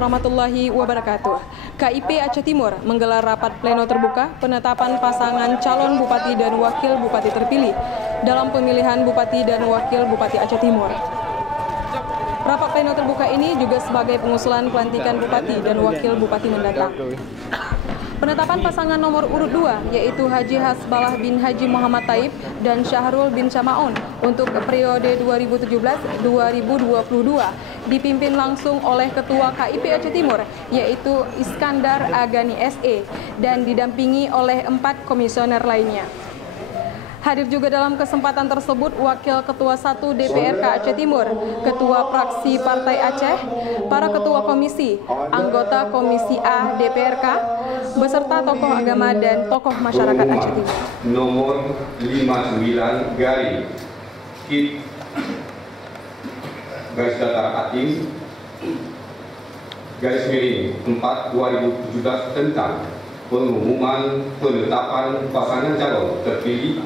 warahmatullahi wabarakatuh. KIP Aceh Timur menggelar rapat pleno terbuka penetapan pasangan calon bupati dan wakil bupati terpilih dalam pemilihan bupati dan wakil bupati Aceh Timur. Rapat pleno terbuka ini juga sebagai pengusulan pelantikan bupati dan wakil bupati mendatang. Penetapan pasangan nomor urut 2 yaitu Haji Hasbalah bin Haji Muhammad Taib dan Syahrul bin Syamaun untuk periode 2017-2022 dipimpin langsung oleh Ketua KIP Aceh Timur yaitu Iskandar Agani SE dan didampingi oleh 4 komisioner lainnya. Hadir juga dalam kesempatan tersebut Wakil Ketua 1 DPRK Aceh Timur, Ketua Fraksi Partai Aceh, para Ketua Komisi, anggota Komisi A DPRK, beserta tokoh agama dan tokoh masyarakat Aceh Timur. Nomor 59 KIP garis datar Atim garis miring 4 2017 tentang pengumuman penetapan pasangan calon terpilih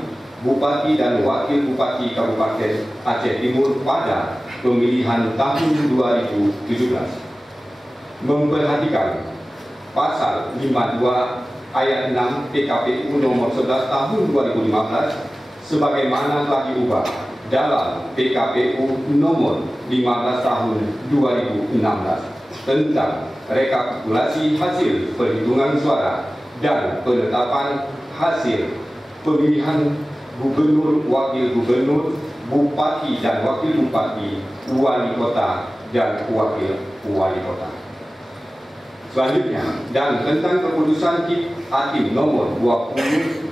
Bupati dan Wakil Bupati Kabupaten Aceh Timur pada pemilihan tahun 2017. Memperhatikan Pasal 52 Ayat 6 PKPU nomor 11 tahun 2015 sebagaimana telah diubah dalam PKPU nomor 15 tahun 2016 tentang rekapitulasi hasil perhitungan suara dan penetapan hasil pemilihan Gubernur, Wakil Gubernur, Bupati dan Wakil Bupati, Wali Kota dan Wakil Wali Kota. Selanjutnya, dan tentang keputusan KIP Atim nomor 20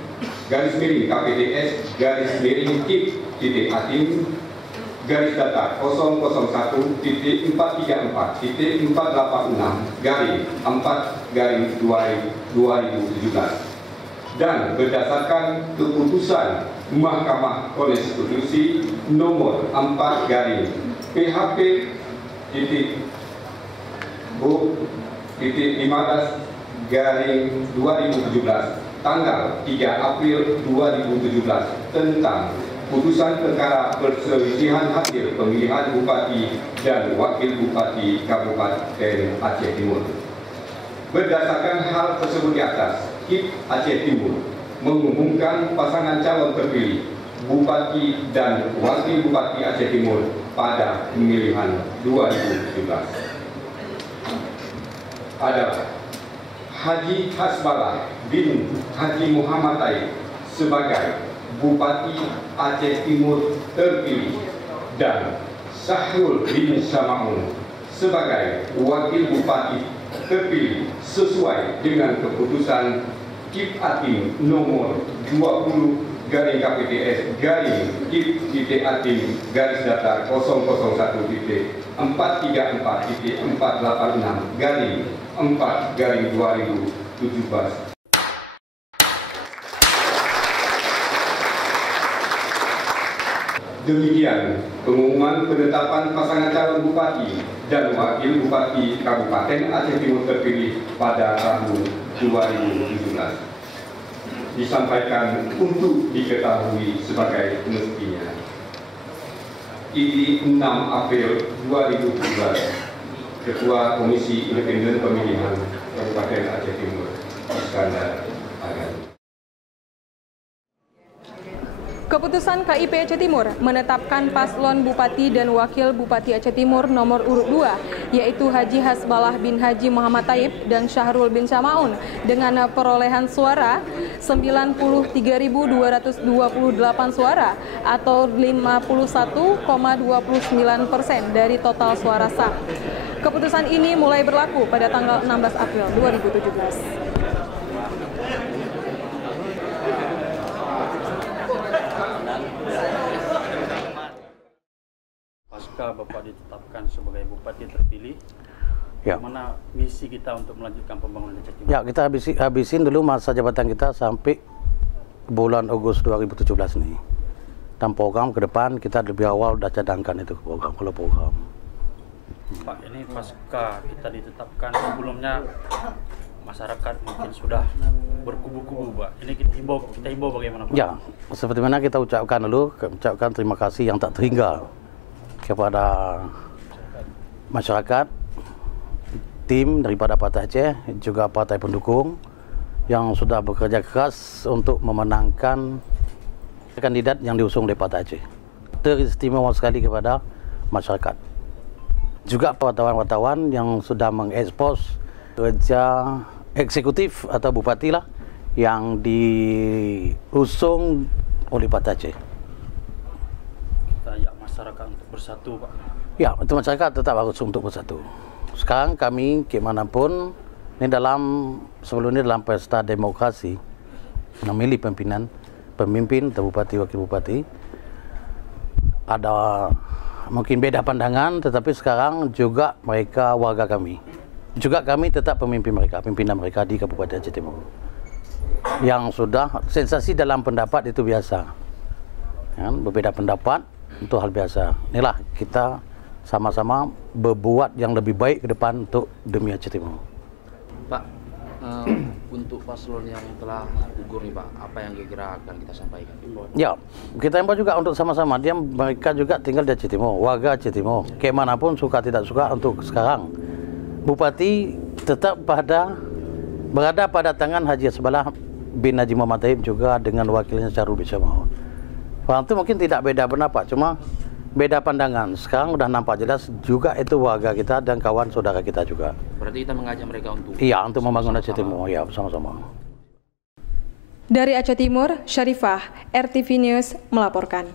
garis miring KPTS garis miring KIP titik Atim garis datar 001.434.486 garing 4 garing 2017 dan berdasarkan keputusan Mahkamah Konstitusi nomor 4 garing PHP titik Bu titik 15 garing 2017 tanggal 3 April 2017 tentang putusan perkara perselisihan hasil pemilihan Bupati dan Wakil Bupati Kabupaten Aceh Timur. Berdasarkan hal tersebut di atas, KIP Aceh Timur mengumumkan pasangan calon terpilih Bupati dan Wakil Bupati Aceh Timur pada pemilihan 2017 adalah Haji Hasbalah bin Haji Muhammad Taib sebagai Bupati Aceh Timur terpilih dan Syahrul bin Syamaun sebagai Wakil Bupati terpilih sesuai dengan keputusan KIP Atim nomor 20 garing KPTS garing KIP titik Atim garis datar 001.434.486 garing 4 garing 2017. Demikian pengumuman penetapan pasangan calon bupati dan wakil bupati Kabupaten Aceh Timur terpilih pada tahun 2017 disampaikan untuk diketahui sebagai mestinya. Ini 6 April 2017, Ketua Komisi Independen Pemilihan Kabupaten Aceh Timur, Iskandar Agani. Keputusan KIP Aceh Timur menetapkan paslon Bupati dan Wakil Bupati Aceh Timur nomor urut 2 yaitu Haji Hasbalah bin Haji Muhammad Taib dan Syahrul bin Syamaun dengan perolehan suara 93.228 suara atau 51,29% dari total suara sah. Keputusan ini mulai berlaku pada tanggal 16 April 2017. Pasca Bapak ditetapkan sebagai Bupati terpilih, ya, mana misi kita untuk melanjutkan pembangunan Aceh Timur? Ya, kita habisin dulu masa jabatan kita sampai bulan Agustus 2017 nih. Dan program ke depan kita lebih awal udah cadangkan itu program. Pak, ini pasca kita ditetapkan sebelumnya masyarakat mungkin sudah berkubu-kubu, Pak. Ini kita himbau bagaimana, Pak? Ya, seperti mana kita ucapkan terima kasih yang tak terhingga kepada masyarakat tim daripada Partai Aceh, juga partai pendukung yang sudah bekerja keras untuk memenangkan kandidat yang diusung oleh Partai Aceh. Teristimewa sekali kepada masyarakat. Juga wartawan-wartawan yang sudah mengekspos kerja eksekutif atau bupati lah yang diusung oleh Partai Aceh. Kita ajak masyarakat untuk bersatu, Pak. Ya, itu masyarakat tetap harus untuk bersatu. Sekarang kami kemanapun, ini sebelum ini dalam pesta demokrasi, memilih pemimpin atau bupati, wakil bupati, ada mungkin beda pandangan, tetapi sekarang juga mereka warga kami. Juga kami tetap pimpinan mereka di Kabupaten Aceh Timur. Yang sudah sensasi dalam pendapat itu biasa. Kan? Berbeda pendapat itu hal biasa. Inilah kita sama-sama berbuat yang lebih baik ke depan untuk demi Aceh Timur. Pak, untuk paslon yang telah gugur nih Pak, apa yang kira-kira akan kita sampaikan? Ya, kita imbau juga untuk sama-sama. Mereka juga tinggal di Aceh Timur, warga Aceh Timur. Kemanapun suka tidak suka untuk sekarang, Bupati tetap berada pada tangan Haji Asbalah bin Haji Muhammad Taib juga dengan wakilnya Syarul Bisyamah. Orang itu mungkin tidak beda pendapat, cuma beda pandangan. Sekarang sudah nampak jelas juga itu warga kita dan kawan saudara kita juga. Berarti kita mengajak mereka untuk... Iya, untuk membangun Aceh Timur. Ya, sama-sama. Dari Aceh Timur, Syarifah, RTV News melaporkan.